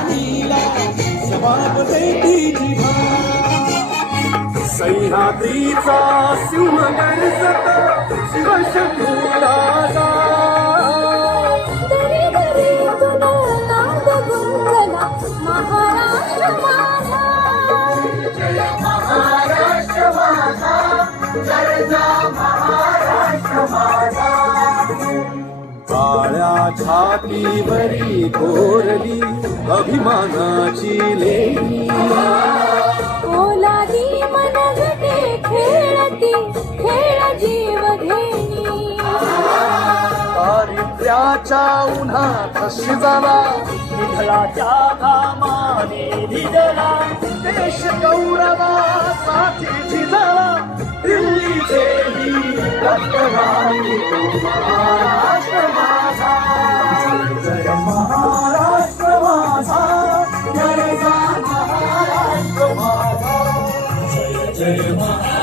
राणीला समापते तिची सह्याद्रीचा सिंह गर्जत शिवशंभूराजा दरी दरीतून नाद गुंगला महाराष्ट्र माझा. जय महाराष्ट्र माझा गर्जा महाराष्ट्र माझा काळ्या छातीवरी कोरली अभिमानाची लेणी ओलादी मनगटे खेळती खेळ जीव घेणी. दारिद्र्याच्या उन्हात शिजला विठ्ठलाच्या घामाने भिजला देश गौरवासाठी झिजला दिल्लीचे ही रक्तवाहिनी तो महाराष्ट्र माझा. जय महाराष्ट्र माझा जय महाराष्ट्र माझा जय जय महाराष्ट्र